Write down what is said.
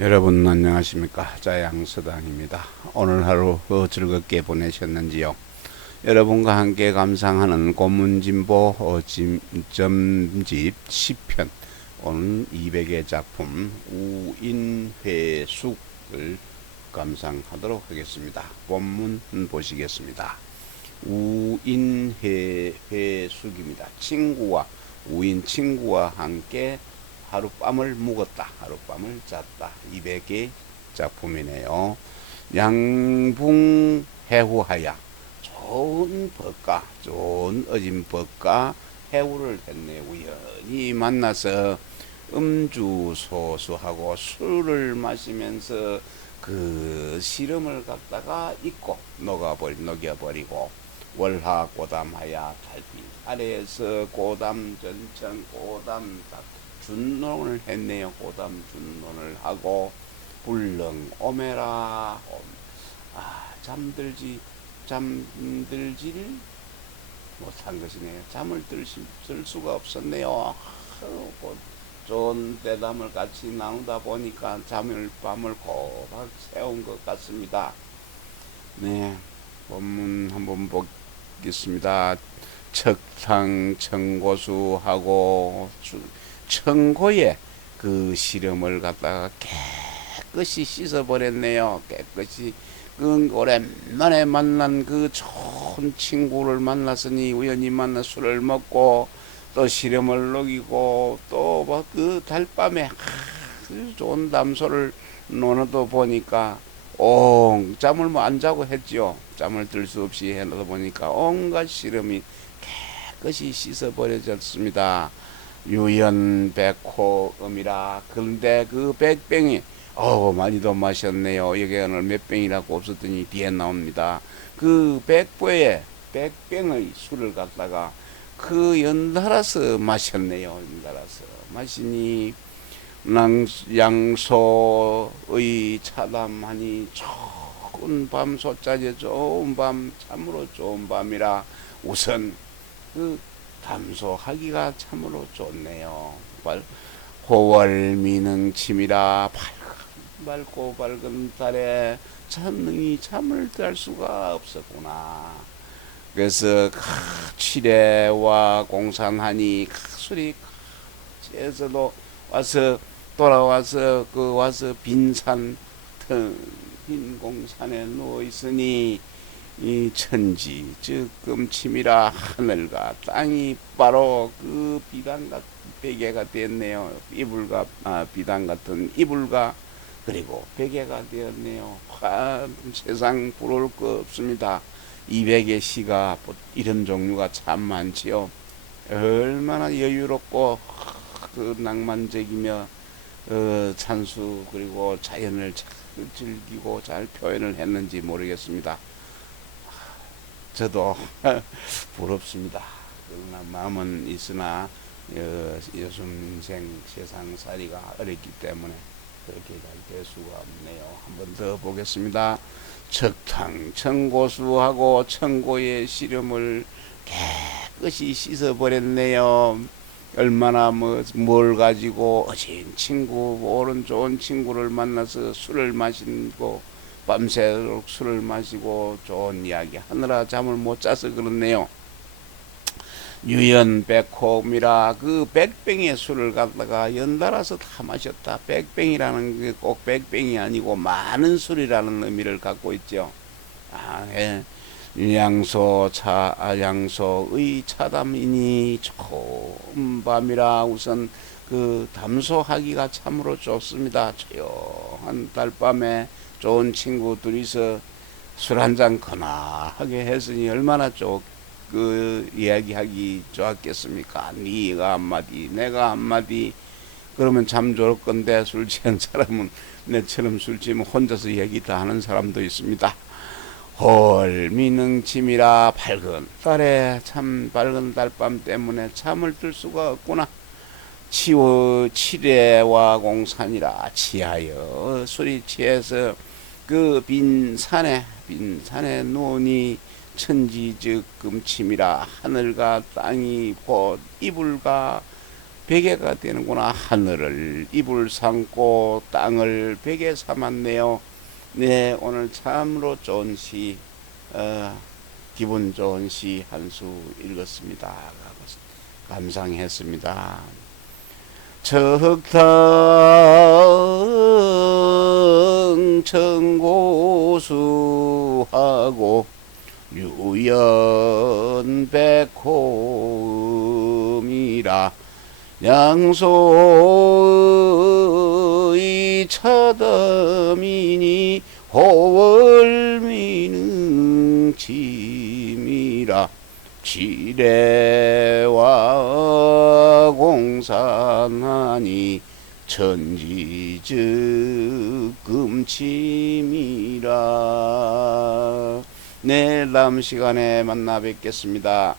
여러분 안녕하십니까? 자양서당입니다. 오늘 하루 어, 즐겁게 보내셨는지요? 여러분과 함께 감상하는 고문진보 어, 진- 점집 10편 오늘 200의 작품 우인회숙을 감상하도록 하겠습니다. 본문 보시겠습니다. 우인회회숙입니다. 친구와 우인 친구와 함께 하룻밤을 묵었다. 하룻밤을 잤다. 200의 작품이네요. 양붕 해후하야 좋은 법과 좋은 어진 법과 해후를 했네. 우연히 만나서 음주 소수하고 술을 마시면서 그 시름을 갖다가 잊고 녹아버리 녹여버리고 월하 고담하야 달빛 아래에서 고담 전천 고담 다 준론을 했네요. 고담 준론을 하고 불능 오메라 옴. 아 잠들지 잠들지를 못한 것이네요. 잠을 들, 수- 들 수가 없었네요. 아우, 그 좋은 대담을 같이 나누다 보니까 잠을 밤을 고박 세운 것 같습니다. 네, 본문 한번 보겠습니다. 척탕 청고수하고 주- 청고에 그 시름을 갖다가 깨끗이 씻어버렸네요. 깨끗이 그 오랜만에 만난 그 좋은 친구를 만났으니 우연히 만나 술을 먹고 또 시름을 녹이고 또 그 달밤에 아주 좋은 담소를 노는 보니까 옹 잠을 뭐 안 자고 했죠. 잠을 들 수 없이 해놓다 보니까 온갖 시름이 깨끗이 씻어버려졌습니다. 유연백호 음이라 그런데 그 백병이 어 많이도 마셨네요. 여기 오늘 몇 병이라고 없었더니 뒤에 나옵니다. 그 백보에 백병의 술을 갖다가 그 연달아서 마셨네요. 연달아서 마시니 낭- 양소의 차담하니 좋은 밤 소짜제 좋은 밤 참으로 좋은 밤이라 우선 그 담소하기가 참으로 좋네요. 발, 호월 미능 침이라 밝고 밝은 달에 찬능이 잠을 들 수가 없었구나. 그래서 크, 칠해와 공산하니 크, 술이 에서도 와서 돌아와서 그 와서 빈산 빈 공산에 누워 있으니 이 천지 즉 금침이라 하늘과 땅이 바로 그 비단 같은 베개가 됐네요. 이불과 아, 비단 같은 이불과 그리고 베개가 되었네요. 참 세상 부러울 거 없습니다. 200의 시가 이런 종류가 참 많지요. 얼마나 여유롭고 그 낭만적이며 어, 찬수 그리고 자연을 잘 즐기고 잘 표현을 했는지 모르겠습니다. 저도 부럽습니다. 그러나 마음은 있으나 어, 요즘 인생 세상 살이가 어렵기 때문에 그렇게 잘될 수가 없네요. 한번 더 보겠습니다. 척탕 청고수하고 청고의 시름을 깨끗이 씻어버렸네요. 얼마나 뭐 뭘 가지고 어진 친구 옳은 좋은 친구를 만나서 술을 마시고 밤새도록 술을 마시고 좋은 이야기 하느라 잠을 못 자서 그렇네요. 유연백호미라 그 백병의 술을 갖다가 연달아서 다 마셨다. 백병이라는 게 꼭 백병이 아니고 많은 술이라는 의미를 갖고 있죠. 아, 예. 양소 차 아, 양소의 차담이니 좋은 밤이라 우선 그 담소하기가 참으로 좋습니다. 조용한 달밤에 좋은 친구 둘이서 술 한잔 거나하게 했으니 얼마나 좋, 그 이야기하기 좋았겠습니까? 네가 한마디, 내가 한마디. 그러면 참 좋을 건데 술 취한 사람은 내처럼 술 취하면 혼자서 얘기 다 하는 사람도 있습니다. 헐 미능침이라 밝은 달에 참 밝은 달밤 때문에 잠을 들 수가 없구나. 치워 치레와 공산이라 치하여 술이 취해서 그 빈 산에 빈 산에 노니 천지 즉 금침이라 하늘과 땅이 곧 이불과 베개가 되는구나 하늘을 이불 삼고 땅을 베개 삼았네요. 네 오늘 참으로 좋은 시 어, 기분 좋은 시 한 수 읽었습니다. 감상했습니다. 척탕 청고수하고 유연백호음이라 양소의 차담이니 호월미는 짐이라 지뢰와 공산하니 천지즉 금침이라 내일 다음 시간에 만나 뵙겠습니다.